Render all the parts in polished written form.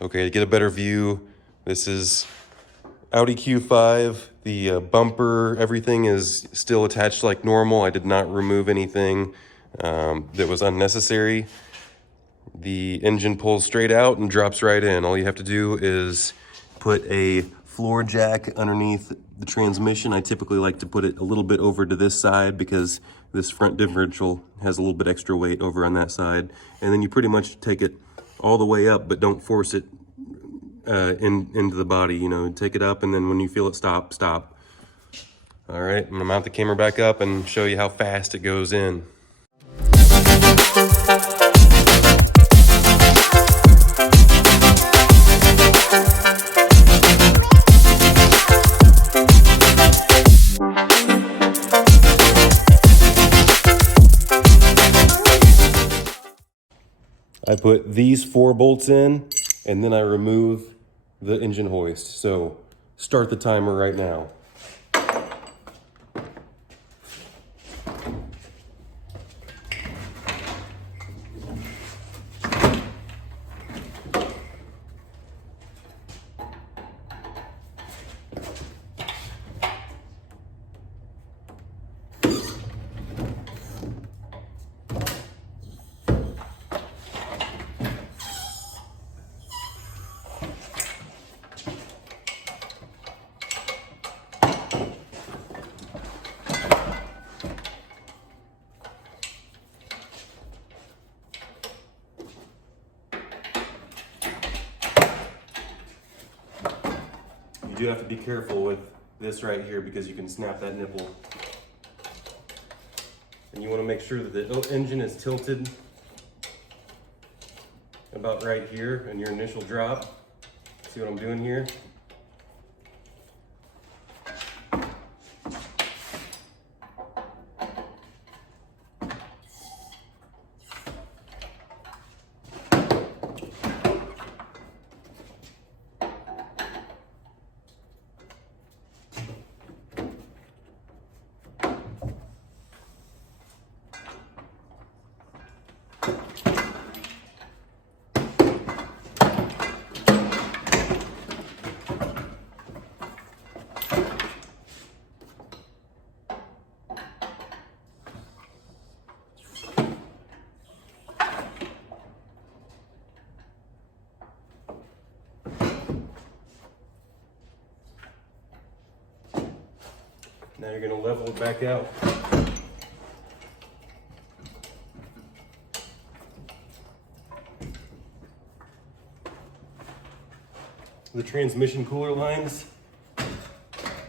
Okay, to get a better view, this is Audi Q5. The bumper, everything is still attached like normal. I did not remove anything that was unnecessary. The engine pulls straight out and drops right in. All you have to do is put a floor jack underneath the transmission. I typically like to put it a little bit over to this side because this front differential has a little bit extra weight over on that side. And then you pretty much take it all the way up, but don't force it into the body. You know, take it up, and then when you feel it stop, stop. All right, I'm gonna mount the camera back up and show you how fast it goes in. I put these 4 bolts in, and then I remove the engine hoist. So start the timer right now. You do have to be careful with this right here because you can snap that nipple. And you want to make sure that the engine is tilted about right here in your initial drop. See what I'm doing here? Now you're going to level it back out. The transmission cooler lines,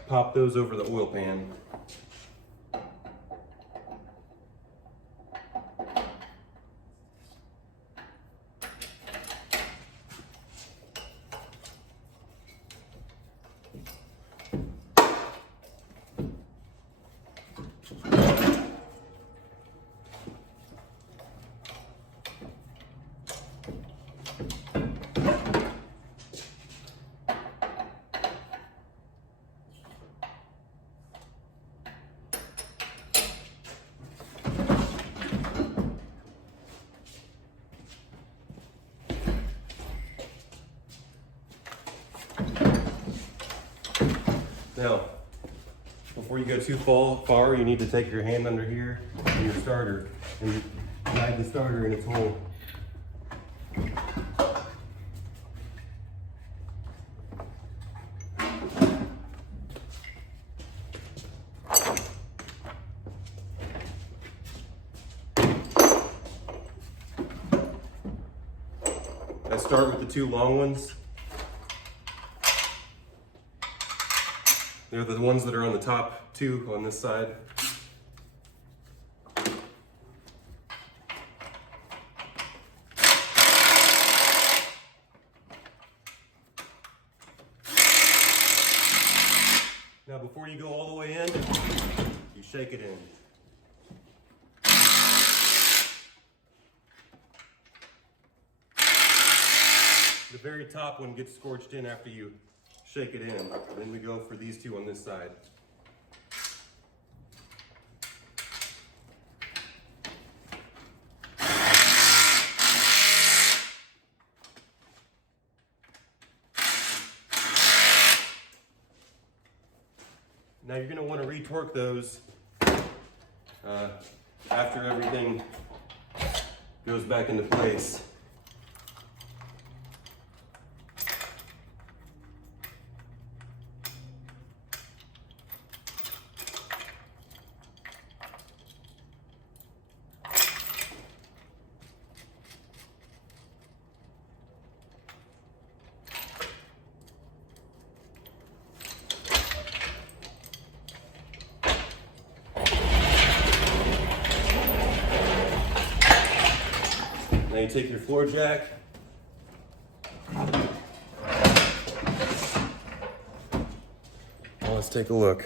pop those over the oil pan. Now, before you go too far, you need to take your hand under here and your starter and guide the starter in its hole. I start with the 2 long ones. They're the ones that are on the top 2 on this side. Now before you go all the way in, you shake it in. The very top one gets scorched in after you shake it in. Then we go for these 2 on this side. Now you're gonna wanna retorque those after everything goes back into place. Now you take your floor jack, well, let's take a look.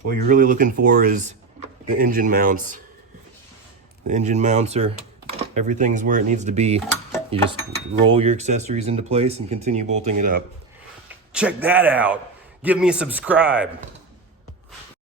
What you're really looking for is the engine mounts. The engine mounts are, everything's where it needs to be. You just roll your accessories into place and continue bolting it up. Check that out. Give me a subscribe.